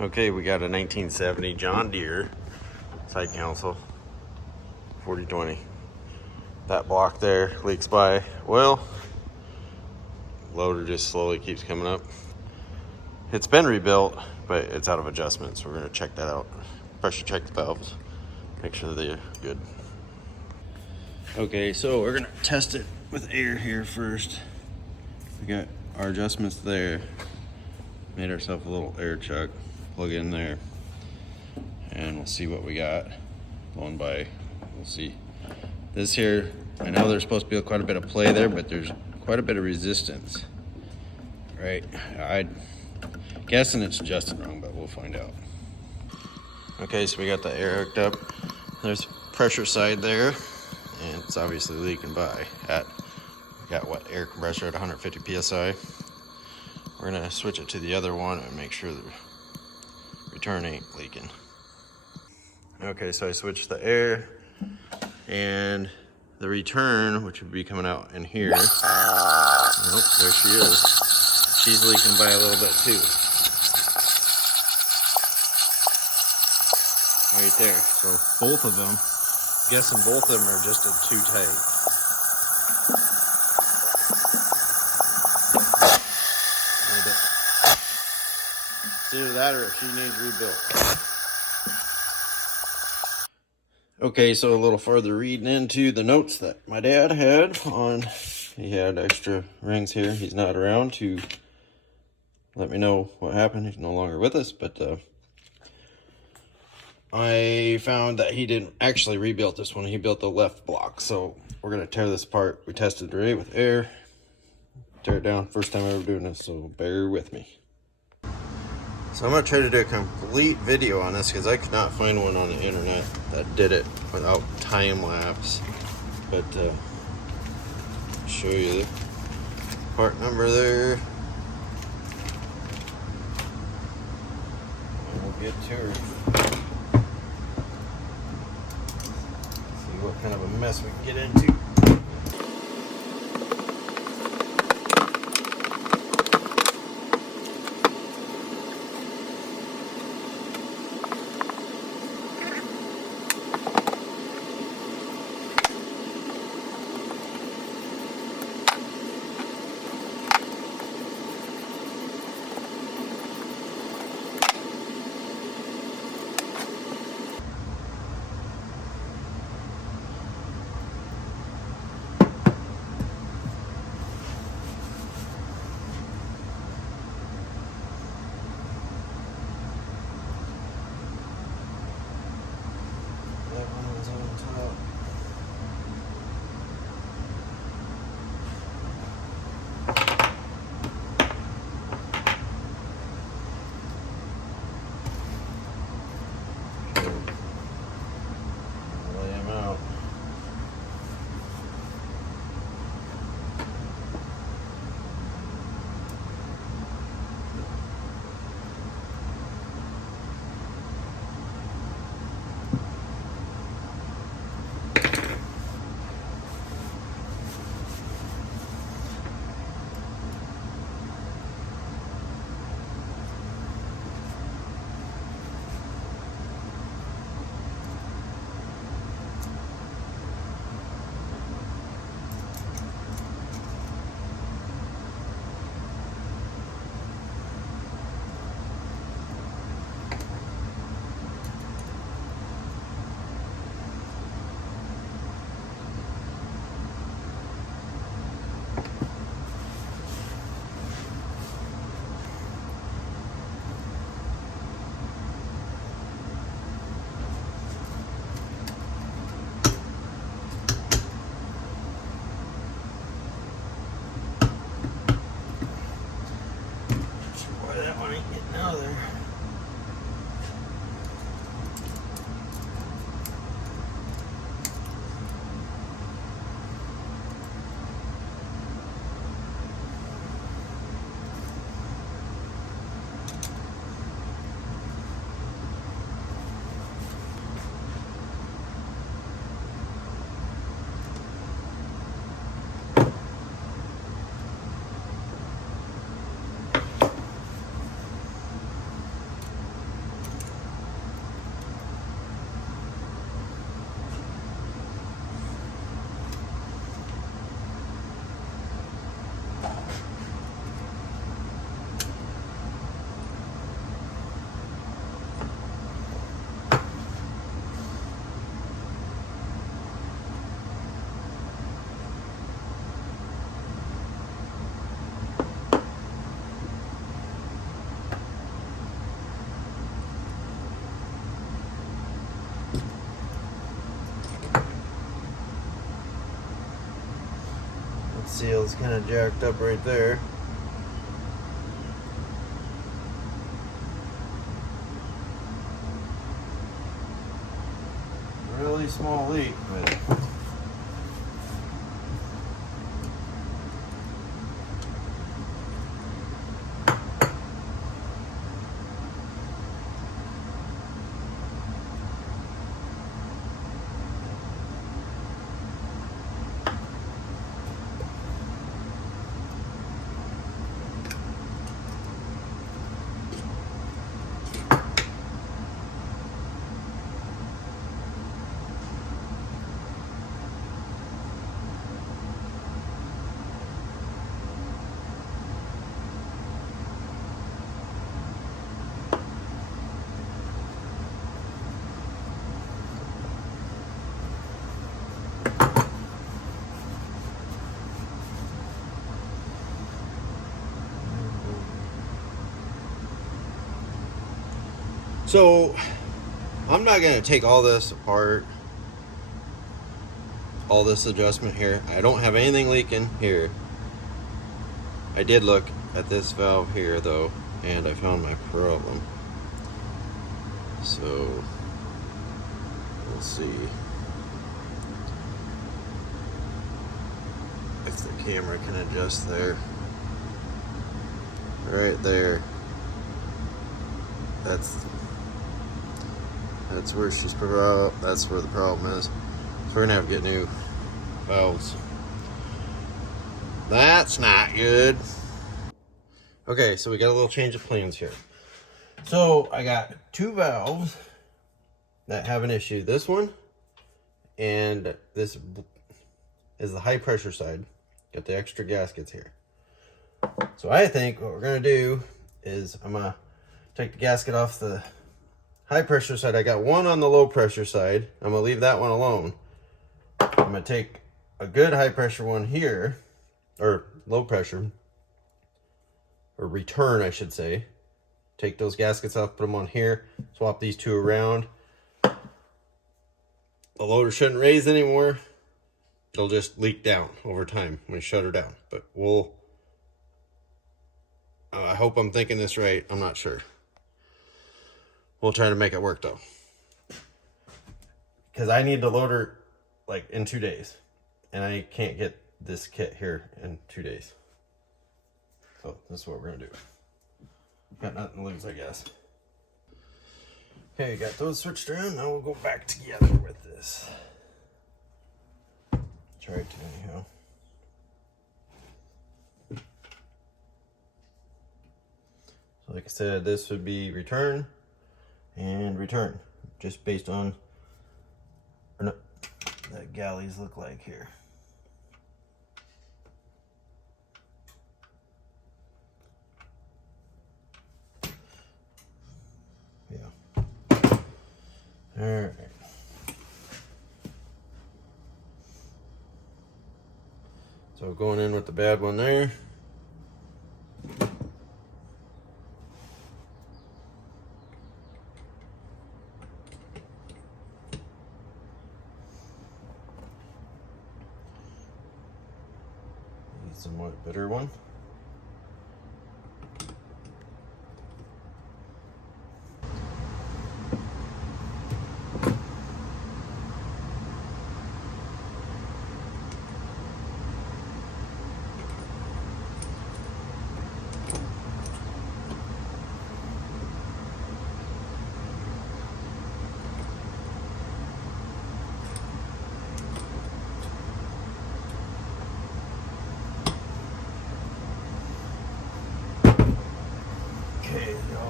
Okay, we got a 1970 John Deere side console 4020. That block there leaks by oil. Loader just slowly keeps coming up. It's been rebuilt, but it's out of adjustment, so we're gonna check that out. Pressure check the valves, make sure they're good. Okay, so we're gonna test it with air here first. We got our adjustments there. Made ourselves a little air chuck, plug in there, and we'll see what we got. Blown by, we'll see. This here, I know there's supposed to be quite a bit of play there, but there's quite a bit of resistance. Right, I'm guessing it's adjusted wrong, but we'll find out. Okay, so we got the air hooked up. There's pressure side there, and it's obviously leaking by at, we got what, air compressor at 150 PSI. We're gonna switch it to the other one and make sure the return ain't leaking. Okay, so I switched the air and the return, which would be coming out in here. Oh, there she is. She's leaking by a little bit too. Right there. So both of them, I'm guessing both of them are just too tight. It's either that or she needs rebuilt. Okay, so a little further reading into the notes that my dad had on, he had extra rings here. He's not around to let me know what happened. He's no longer with us, but I found that he didn't actually rebuild this one. He built the left block. So we're gonna tear this apart. We tested it right with air, tear it down. First time ever doing this, so bear with me. So I'm gonna try to do a complete video on this because I could not find one on the internet that did it without time lapse. But show you the part number there. And we'll get to her. See what kind of a mess we can get into. seal's kind of jacked up right there. Really small leak, but so I'm not going to take all this apart, all this adjustment here. I don't have anything leaking here. I did look at this valve here though, and I found my problem. So we'll see if the camera can adjust there. Right there. That's where she's that's where the problem is. So we're gonna have to get new valves. That's not good. Okay, so we got a little change of plans here. So I got two valves that have an issue. This one and this is the high pressure side. Got the extra gaskets here. So I think what we're gonna do is I'm gonna take the gasket off the high pressure side. I got one on the low pressure side. I'm gonna leave that one alone. I'm gonna take a good high pressure one here, or low pressure, or return I should say. Take those gaskets off, put them on here, swap these two around. The loader shouldn't raise anymore. It'll just leak down over time when you shut her down. But I hope I'm thinking this right. I'm not sure. We'll try to make it work though. Because I need the loader like in 2 days. And I can't get this kit here in 2 days. So this is what we're gonna do. Got nothing to lose, I guess. Okay, got those switched around. Now we'll go back together with this. Try to anyhow. So like I said, this would be return and return, just based on what the galleys look like here. Yeah. All right. So going in with the bad one there. Somewhat bitter one.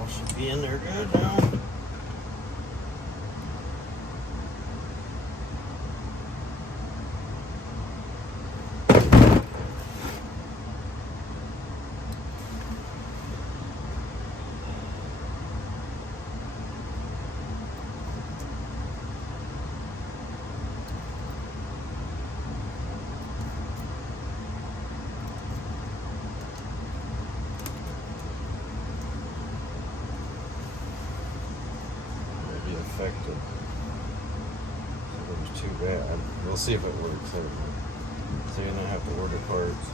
Should be in there good now. Affected. It was too bad. We'll see if it works. So you're gonna have to order parts.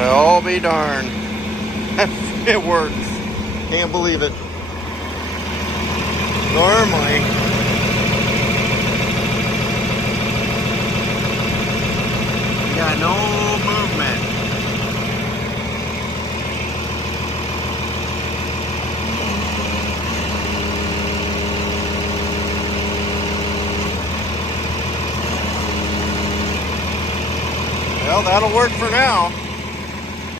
Well, I'll be darned. It works. Can't believe it. Normally, you got no movement. Well, that'll work for now.